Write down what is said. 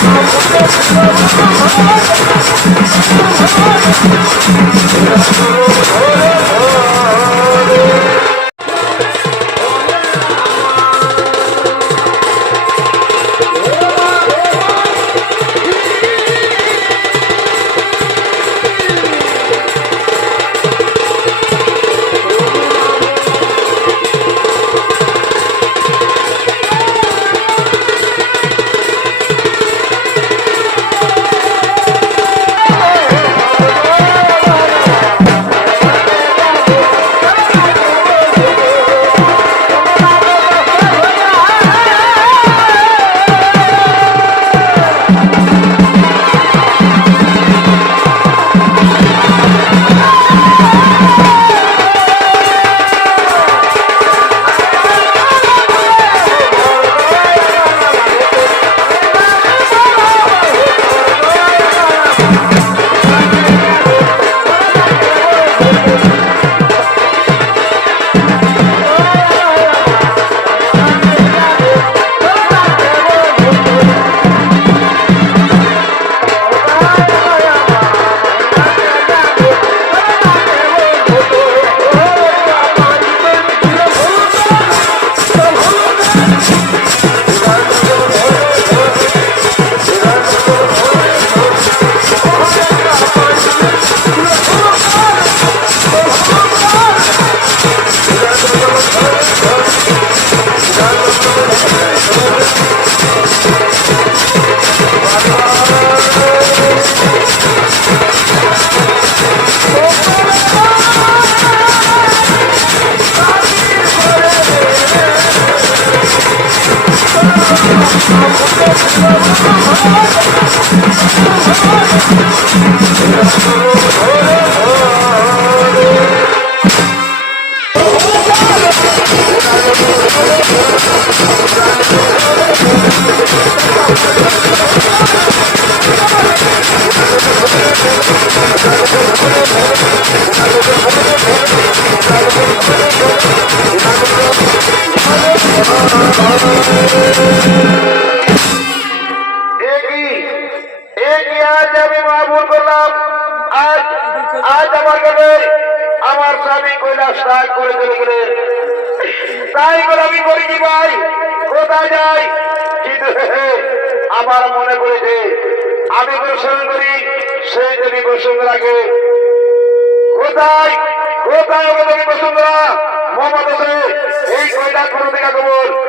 Oh, আজ আজ আমার কাছে আমার স্বামী কৈলাস সাহায্য করে চলে বলে তাই বলে আমি করি কি ভাই? কোথায় যাই? কিন্তু আমার মনে পড়েছে, আমি গোসল করি সে যদি গোসল রাখে কোথায়? কোথায় হবে তুমি বসুন্ধরা? মোহাম্মদ হোসেন এই কৈলাস পুরো দেখা খবর?